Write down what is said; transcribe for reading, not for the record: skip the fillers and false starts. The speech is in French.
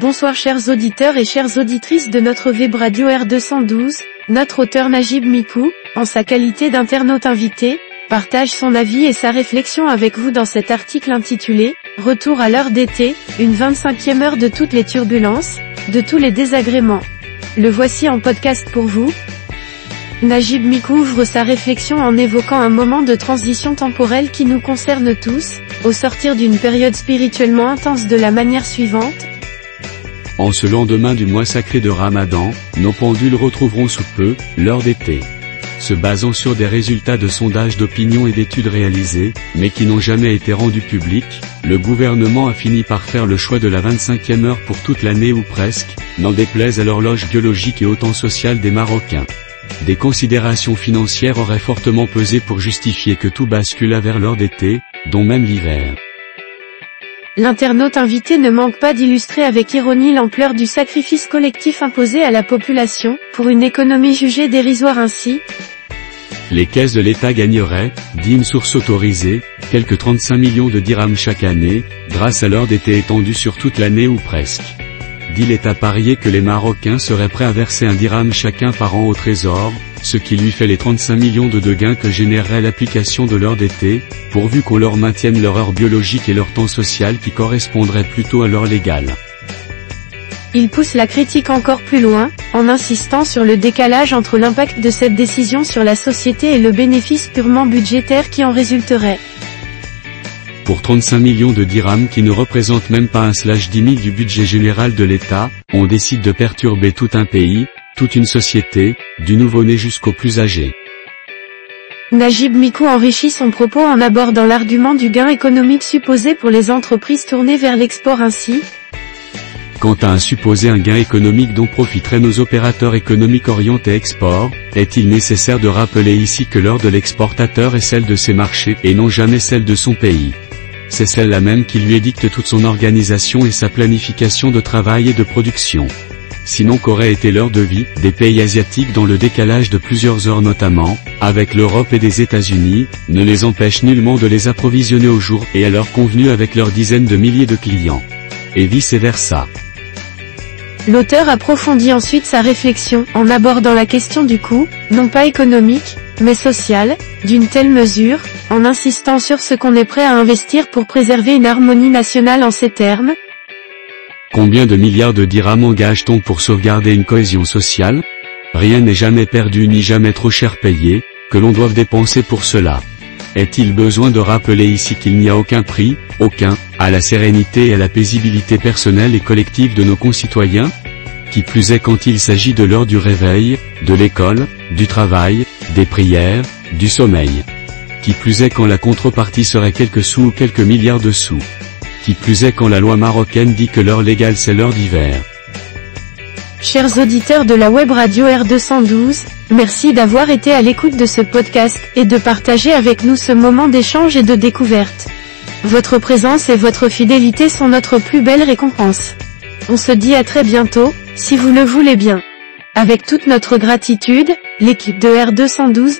Bonsoir chers auditeurs et chères auditrices de notre web radio R212, notre auteur Najib Mikou, en sa qualité d'internaute invité, partage son avis et sa réflexion avec vous dans cet article intitulé « Retour à l'heure d'été, une 25e heure de toutes les turbulences, de tous les désagréments ». Le voici en podcast pour vous. Najib Mikou ouvre sa réflexion en évoquant un moment de transition temporelle qui nous concerne tous, au sortir d'une période spirituellement intense de la manière suivante. En ce lendemain du mois sacré de Ramadan, nos pendules retrouveront sous peu l'heure d'été. Se basant sur des résultats de sondages d'opinion et d'études réalisés, mais qui n'ont jamais été rendus publics, le gouvernement a fini par faire le choix de la 25e heure pour toute l'année ou presque, n'en déplaise à l'horloge biologique et au temps social des Marocains. Des considérations financières auraient fortement pesé pour justifier que tout bascule vers l'heure d'été, dont même l'hiver. L'internaute invité ne manque pas d'illustrer avec ironie l'ampleur du sacrifice collectif imposé à la population, pour une économie jugée dérisoire ainsi. Les caisses de l'État gagneraient, dit une source autorisée, quelques 35 millions de dirhams chaque année, grâce à l'heure d'été étendue sur toute l'année ou presque. Dit l'État parier que les Marocains seraient prêts à verser un dirham chacun par an au trésor, ce qui lui fait les 35 millions de gains que générerait l'application de l'heure d'été, pourvu qu'on leur maintienne leur heure biologique et leur temps social qui correspondrait plutôt à l'heure légale. Il pousse la critique encore plus loin, en insistant sur le décalage entre l'impact de cette décision sur la société et le bénéfice purement budgétaire qui en résulterait. Pour 35 millions de dirhams qui ne représentent même pas un /10 000 du budget général de l'État, on décide de perturber tout un pays, toute une société, du nouveau-né jusqu'au plus âgé. Najib Mikou enrichit son propos en abordant l'argument du gain économique supposé pour les entreprises tournées vers l'export ainsi. Quant à un supposé gain économique dont profiteraient nos opérateurs économiques orientés export, est-il nécessaire de rappeler ici que l'heure de l'exportateur est celle de ses marchés et non jamais celle de son pays. C'est celle-là même qui lui édicte toute son organisation et sa planification de travail et de production. Sinon qu'aurait été l'heure de vie des pays asiatiques dans le décalage de plusieurs heures notamment, avec l'Europe et des États-Unis, ne les empêche nullement de les approvisionner au jour et à l'heure convenue avec leurs dizaines de milliers de clients. Et vice-versa. L'auteur approfondit ensuite sa réflexion, en abordant la question du coût, non pas économique, mais social, d'une telle mesure, en insistant sur ce qu'on est prêt à investir pour préserver une harmonie nationale en ces termes. Combien de milliards de dirhams engage-t-on pour sauvegarder une cohésion sociale? Rien n'est jamais perdu ni jamais trop cher payé, que l'on doive dépenser pour cela. Est-il besoin de rappeler ici qu'il n'y a aucun prix, à la sérénité et à la paisibilité personnelle et collective de nos concitoyens? Qui plus est quand il s'agit de l'heure du réveil, de l'école, du travail, des prières, du sommeil. Qui plus est quand la contrepartie serait quelques sous ou quelques milliards de sous. Qui plus est quand la loi marocaine dit que l'heure légale c'est l'heure d'hiver. Chers auditeurs de la web radio R212, merci d'avoir été à l'écoute de ce podcast, et de partager avec nous ce moment d'échange et de découverte. Votre présence et votre fidélité sont notre plus belle récompense. On se dit à très bientôt, si vous le voulez bien. Avec toute notre gratitude, l'équipe de R212,